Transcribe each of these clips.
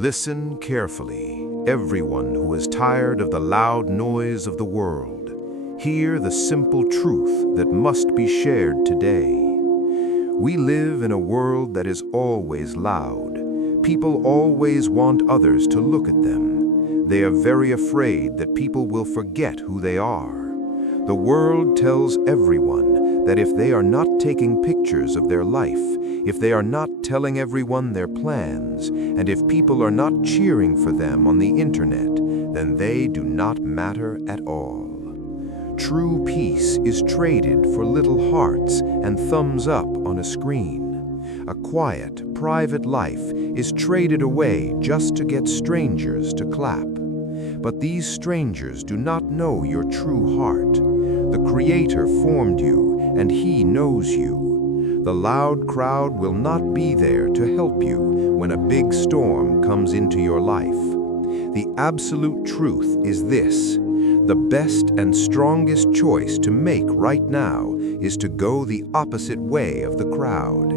Listen carefully, everyone who is tired of the loud noise of the world. Hear the simple truth that must be shared today. We live in a world that is always loud. People always want others to look at them. They are very afraid that people will forget who they are. The world tells everyone that if they are not taking pictures of their life, if they are not telling everyone their plans, and if people are not cheering for them on the internet, then they do not matter at all. True peace is traded for little hearts and thumbs up on a screen. A quiet, private life is traded away just to get strangers to clap. But these strangers do not know your true heart. The Creator formed you, and He knows you. The loud crowd will not be there to help you when a big storm comes into your life. The absolute truth is this: the best and strongest choice to make right now is to go the opposite way of the crowd.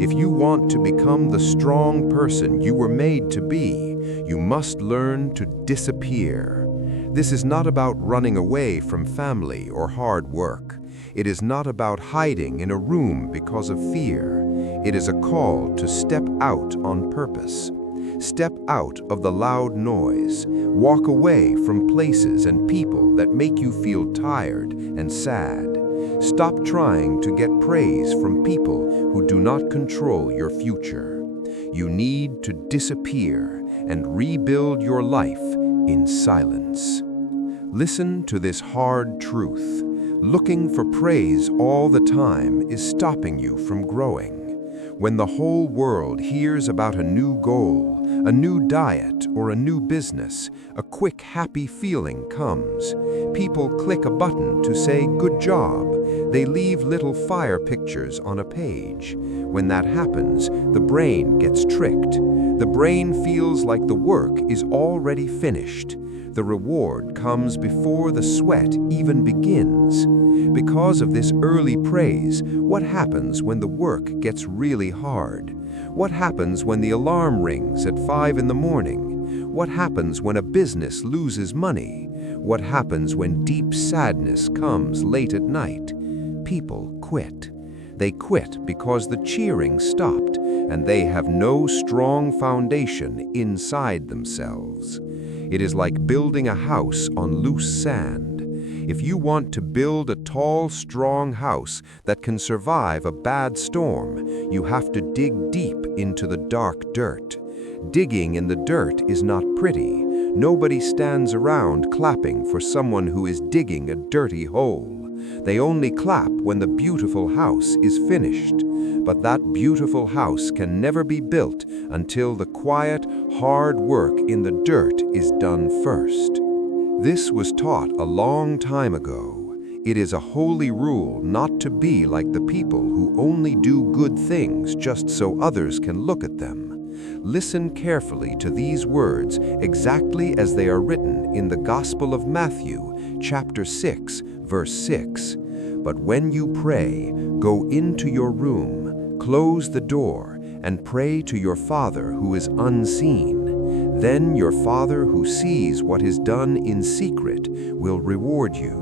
If you want to become the strong person you were made to be, you must learn to disappear. This is not about running away from family or hard work. It is not about hiding in a room because of fear. It is a call to step out on purpose. Step out of the loud noise. Walk away from places and people that make you feel tired and sad. Stop trying to get praise from people who do not control your future. You need to disappear and rebuild your life in silence. Listen to this hard truth. Looking for praise all the time is stopping you from growing. When the whole world hears about a new goal, a new diet, or a new business, a quick, happy feeling comes. People click a button to say, "Good job." They leave little fire pictures on a page. When that happens, the brain gets tricked. The brain feels like the work is already finished. The reward comes before the sweat even begins. Because of this early praise, what happens when the work gets really hard? What happens when the alarm rings at 5 in the morning? What happens when a business loses money? What happens when deep sadness comes late at night? People quit. They quit because the cheering stopped, and they have no strong foundation inside themselves. It is like building a house on loose sand. If you want to build a tall, strong house that can survive a bad storm, you have to dig deep into the dark dirt. Digging in the dirt is not pretty. Nobody stands around clapping for someone who is digging a dirty hole. They only clap when the beautiful house is finished. But that beautiful house can never be built until the quiet, hard work in the dirt is done first. This was taught a long time ago. It is a holy rule not to be like the people who only do good things just so others can look at them. Listen carefully to these words exactly as they are written in the Gospel of Matthew, chapter 6, verse 6. But when you pray, go into your room, close the door, and pray to your Father who is unseen. Then your Father who sees what is done in secret will reward you.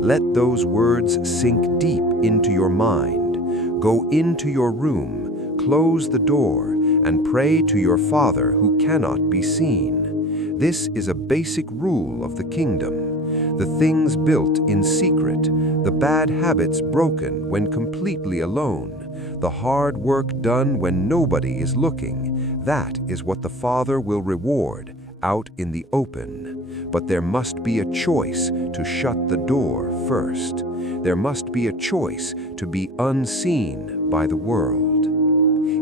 Let those words sink deep into your mind. Go into your room, close the door, and pray to your Father who cannot be seen. This is a basic rule of the kingdom. The things built in secret, the bad habits broken when completely alone, the hard work done when nobody is looking, that is what the Father will reward out in the open. But there must be a choice to shut the door first. There must be a choice to be unseen by the world.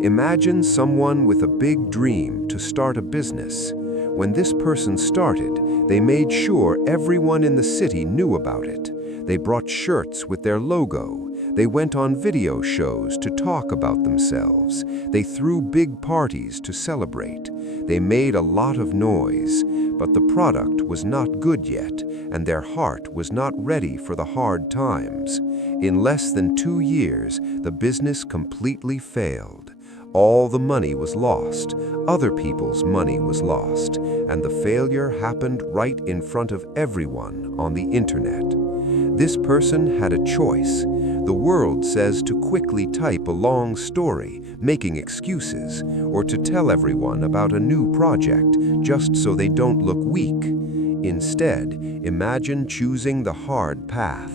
Imagine someone with a big dream to start a business. When this person started, they made sure everyone in the city knew about it. They brought shirts with their logo. They went on video shows to talk about themselves. They threw big parties to celebrate. They made a lot of noise, but the product was not good yet, and their heart was not ready for the hard times. In less than 2 years, the business completely failed. All the money was lost, other people's money was lost, and the failure happened right in front of everyone on the internet. This person had a choice. The world says to quickly type a long story, making excuses, or to tell everyone about a new project just so they don't look weak. Instead, imagine choosing the hard path.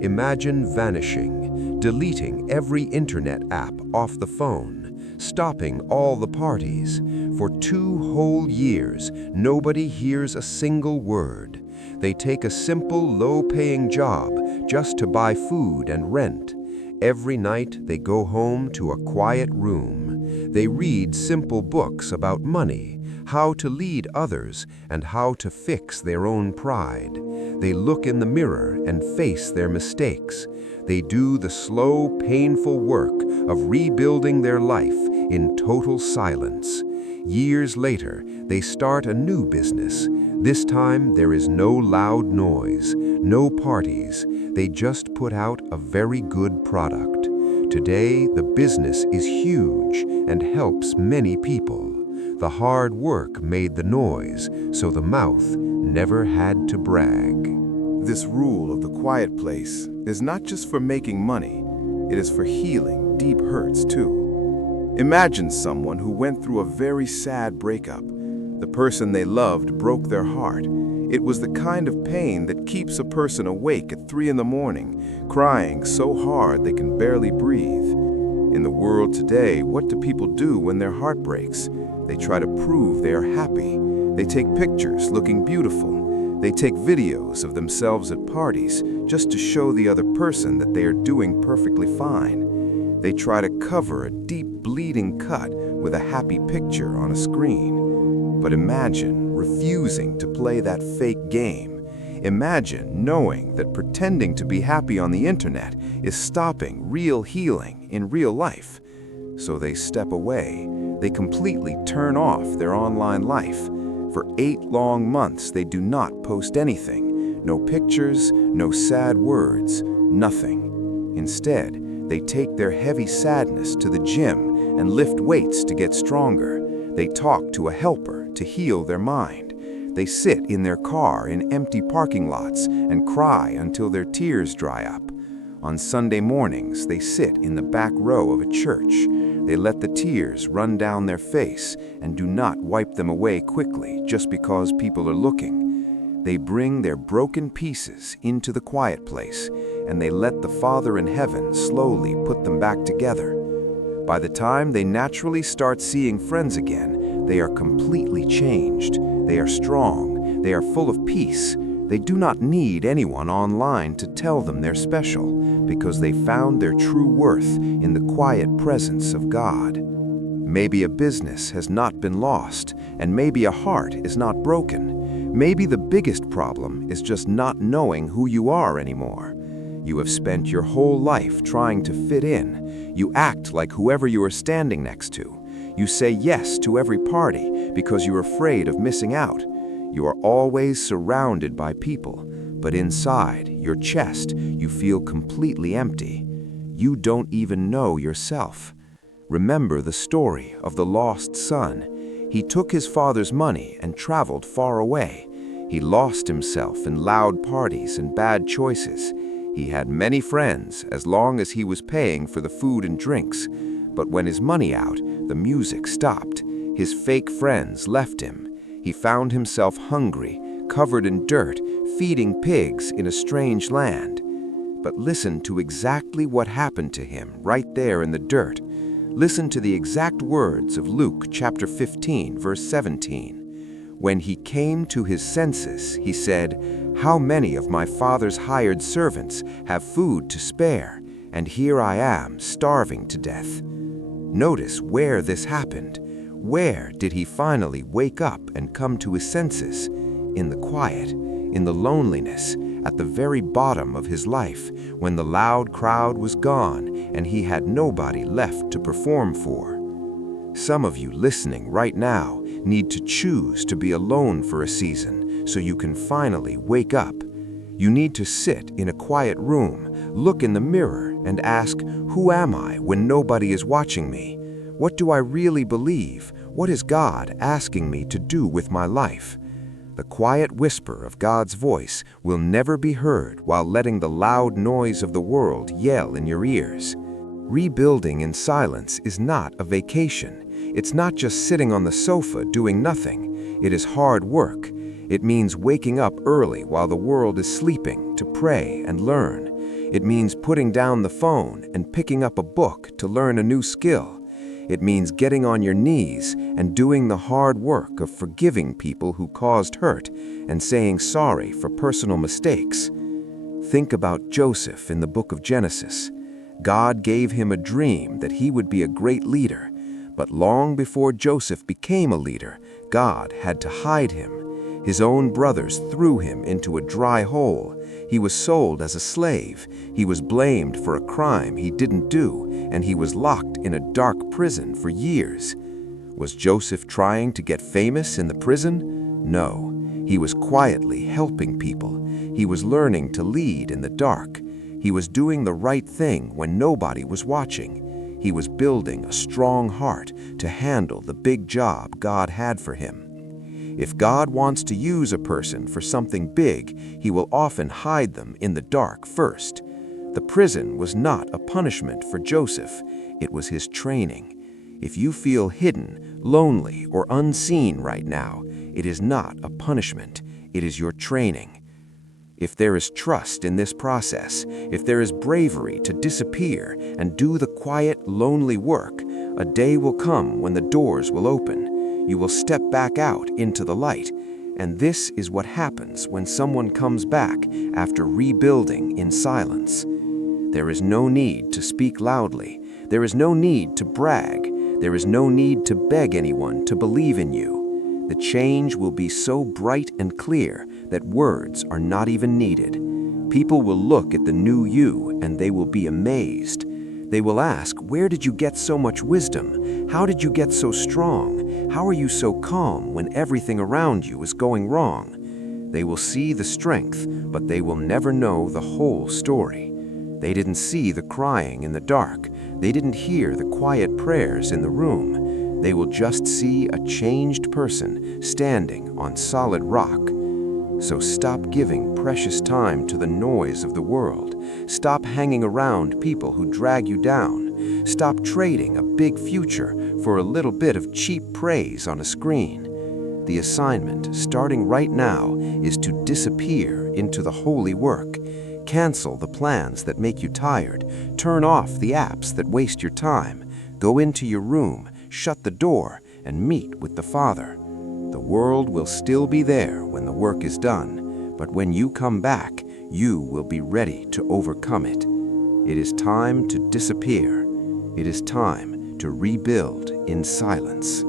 Imagine vanishing, deleting every internet app off the phone, stopping all the parties. For 2 whole years, nobody hears a single word. They take a simple, low-paying job just to buy food and rent. Every night, they go home to a quiet room. They read simple books about money, how to lead others, and how to fix their own pride. They look in the mirror and face their mistakes. They do the slow, painful work of rebuilding their life in total silence. Years later, they start a new business. This time, there is no loud noise, no parties. They just put out a very good product. Today, the business is huge and helps many people. The hard work made the noise, so the mouth never had to brag. This rule of the quiet place is not just for making money, it is for healing deep hurts too. Imagine someone who went through a very sad breakup. The person they loved broke their heart. It was the kind of pain that keeps a person awake at 3 in the morning, crying so hard they can barely breathe. In the world today, what do people do when their heart breaks? They try to prove they are happy. They take pictures looking beautiful. They take videos of themselves at parties just to show the other person that they are doing perfectly fine. They try to cover a deep bleeding cut with a happy picture on a screen. But imagine refusing to play that fake game. Imagine knowing that pretending to be happy on the internet is stopping real healing in real life. So they step away. They completely turn off their online life. For 8 long months, they do not post anything. No pictures, no sad words, nothing. Instead, they take their heavy sadness to the gym and lift weights to get stronger. They talk to a helper to heal their mind. They sit in their car in empty parking lots and cry until their tears dry up. On Sunday mornings, they sit in the back row of a church. They let the tears run down their face and do not wipe them away quickly just because people are looking. They bring their broken pieces into the quiet place, and they let the Father in heaven slowly put them back together. By the time they naturally start seeing friends again, they are completely changed. They are strong. They are full of peace. They do not need anyone online to tell them they're special, because they found their true worth in the quiet presence of God. Maybe a business has not been lost, and maybe a heart is not broken. Maybe the biggest problem is just not knowing who you are anymore. You have spent your whole life trying to fit in. You act like whoever you are standing next to. You say yes to every party because you're afraid of missing out. You are always surrounded by people, but inside your chest, you feel completely empty. You don't even know yourself. Remember the story of the lost son. He took his father's money and traveled far away. He lost himself in loud parties and bad choices. He had many friends as long as he was paying for the food and drinks. But when his money out, the music stopped. His fake friends left him. He found himself hungry, covered in dirt, feeding pigs in a strange land. But listen to exactly what happened to him right there in the dirt. Listen to the exact words of Luke chapter 15, verse 17. When he came to his senses, he said, "How many of my father's hired servants have food to spare, and here I am starving to death." Notice where this happened. Where did he finally wake up and come to his senses? In the quiet, in the loneliness, at the very bottom of his life, when the loud crowd was gone and he had nobody left to perform for. Some of you listening right now need to choose to be alone for a season so you can finally wake up. You need to sit in a quiet room, look in the mirror, and ask, "Who am I when nobody is watching me? What do I really believe? What is God asking me to do with my life? The quiet whisper of God's voice will never be heard while letting the loud noise of the world yell in your ears. Rebuilding in silence is not a vacation. It's not just sitting on the sofa doing nothing. It is hard work. It means waking up early while the world is sleeping to pray and learn. It means putting down the phone and picking up a book to learn a new skill. It means getting on your knees and doing the hard work of forgiving people who caused hurt and saying sorry for personal mistakes. Think about Joseph in the book of Genesis. God gave him a dream that he would be a great leader, but long before Joseph became a leader, God had to hide him. His own brothers threw him into a dry hole. He was sold as a slave. He was blamed for a crime he didn't do, and he was locked in a dark prison for years. Was Joseph trying to get famous in the prison? No. He was quietly helping people. He was learning to lead in the dark. He was doing the right thing when nobody was watching. He was building a strong heart to handle the big job God had for him. If God wants to use a person for something big, he will often hide them in the dark first. The prison was not a punishment for Joseph, it was his training. If you feel hidden, lonely, or unseen right now, it is not a punishment, it is your training. If there is trust in this process, if there is bravery to disappear and do the quiet, lonely work, a day will come when the doors will open. You will step back out into the light, and this is what happens when someone comes back after rebuilding in silence. There is no need to speak loudly. There is no need to brag. There is no need to beg anyone to believe in you. The change will be so bright and clear that words are not even needed. People will look at the new you and they will be amazed. They will ask, "Where did you get so much wisdom? How did you get so strong? How are you so calm when everything around you is going wrong?" They will see the strength, but they will never know the whole story. They didn't see the crying in the dark. They didn't hear the quiet prayers in the room. They will just see a changed person standing on solid rock. So stop giving precious time to the noise of the world. Stop hanging around people who drag you down. Stop trading a big future for a little bit of cheap praise on a screen. The assignment, starting right now, is to disappear into the holy work. Cancel the plans that make you tired. Turn off the apps that waste your time. Go into your room, shut the door, and meet with the Father. The world will still be there when the work is done, but when you come back, you will be ready to overcome it. It is time to disappear. It is time to rebuild in silence.